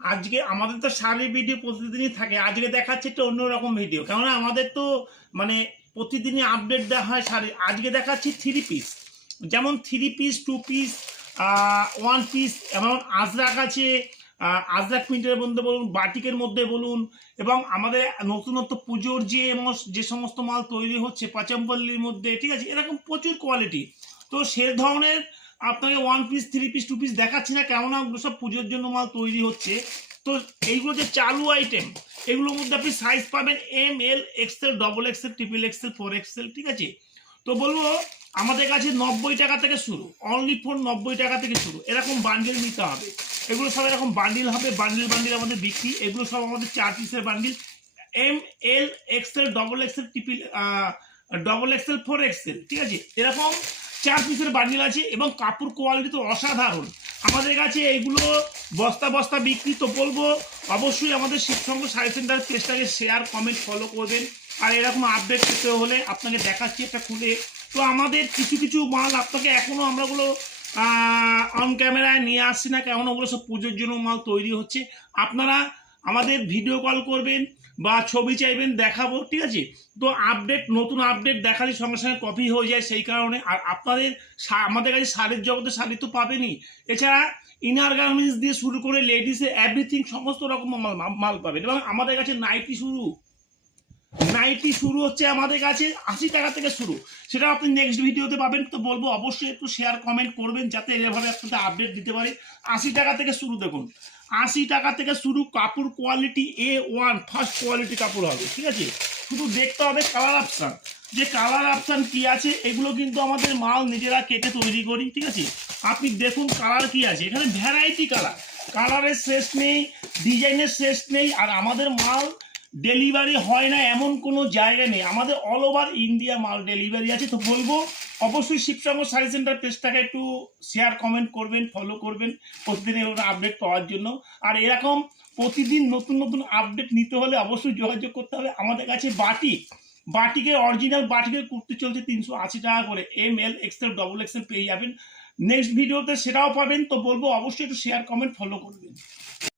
আজকে আমাদের তো শাড়ির ভিডিও প্রতিদিনই থাকে, আজকে দেখাচ্ছে একটা অন্যরকম ভিডিও, কেননা আমাদের তো মানে প্রতিদিনই আপডেট দেওয়া হয় শাড়ি। আজকে দেখাচ্ছি থ্রি পিস, যেমন three piece, two piece, one piece, এবং আজরাক আছে, আজরাক প্রিন্টের মধ্যে বলুন, বাটিকের মধ্যে বলুন, এবং আমাদের নতুনত্ব পুজোর যে সমস্ত মাল তৈরি হচ্ছে পাচাম্পল্লির মধ্যে, ঠিক আছে, এরকম প্রচুর কোয়ালিটি। তো সে ধরনের আপনাকে one piece, three piece, two piece দেখাচ্ছি না, কেননা ওগুলো সব পুজোর জন্য মাল তৈরি হচ্ছে। তো এইগুলো যে চালু আইটেম, এগুলোর মধ্যে আপনি সাইজ পাবেন M, L, XL, double XL, triple XL, 4XL, ঠিক আছে। তো বলবো আমাদের কাছে 90 টাকা থেকে শুরু, অনলি ফর 90 টাকা থেকে শুরু। এরকম বান্ডিল নিতে হবে, এগুলো সব এরকম বান্ডিল হবে, বান্ডিল বান্ডিল আমাদের বিক্রি। এগুলো সব আমাদের 4 পিসের bundle, M, L, XL, double XL, triple, double XL, 4XL, ঠিক আছে। এরকম 4 পিসের বান্ডিল আছে, এবং কাপড় কোয়ালিটি তো অসাধারণ। আমাদের কাছে এইগুলো বস্তা বস্তা বিক্রি। তো বলবো অবশ্যই আমাদের শিবসংঘ শাড়ি সেন্টার পেজটাকে শেয়ার, কমেন্ট, ফলো করবেন। আর এরকম আপডেট পেতে হলে আপনাকে দেখাচ্ছি একটা খুলে। তো আমাদের কিছু কিছু মাল আপনাকে এখনো আমরাগুলো অন ক্যামেরায় নিয়ে আসছি না, কেমন ওগুলো সব পুজোর জন্য মাল তৈরি হচ্ছে। আপনারা আমাদের ভিডিও কল করবেন বা ছবি চাইবেন, দেখাবো, ঠিক আছে। তো আপডেট, নতুন আপডেট দেখালে সঙ্গে সঙ্গে কপি হয়ে যায়, সেই কারণে। আর আপনাদের আমাদের কাছে শাড়ির জগতে শাড়ি তো পাবেনই, এছাড়া ইনার গার্মেন্টস দিয়ে শুরু করে লেডিসের এভরিথিং, সমস্ত রকম মাল পাবেন। এবং আমাদের কাছে নাইটি শুরু হচ্ছে আমাদের কাছে 80 টাকা থেকে শুরু, সেটা আপনি নেক্সট ভিডিওতে পাবেন। তো বলবো অবশ্যই একটু শেয়ার, কমেন্ট করবেন, যাতে এভাবে আপনাদের আপডেট দিতে পারি। 80 টাকা থেকে শুরু, দেখুন 80 টাকা থেকে শুরু। কাপড় কোয়ালিটি A1 ফার্স্ট কোয়ালিটি কাপড় হবে, ঠিক আছে। শুধু দেখতে হবে কালার অপশান, যে কালার অপশান কি আছে। এগুলো কিন্তু আমাদের মাল নিজেরা কেটে তৈরি করি, ঠিক আছে। আপনি দেখুন কালার কি আছে, এখানে ভ্যারাইটি কালার, কালারের শেষ নেই, ডিজাইনের শেষ নেই। আর আমাদের মাল ডেলিভারি হয় না এমন কোনো জায়গা নেই, আমাদের অল ওভার ইন্ডিয়া মাল ডেলিভারি আছে। তো বলবো অবশ্যই শিবসংঘ শাড়ি সেন্টার পেজটাকে একটু শেয়ার, কমেন্ট করবেন, ফলো করবেন প্রতিদিনের আপডেট পাওয়ার জন্য। আর এরকম প্রতিদিন নতুন নতুন আপডেট নিতে হলে অবশ্যই যোগাযোগ করতে হবে আমাদের কাছে। বাটিকের অরিজিনাল বাটিকের কুর্তি চলছে 380 টাকা করে, M, L, XL, double Excel পেয়ে যাবেন। নেক্সট ভিডিওতে সেটাও পাবেন। তো বলবো অবশ্যই একটু শেয়ার, কমেন্ট, ফলো করবেন।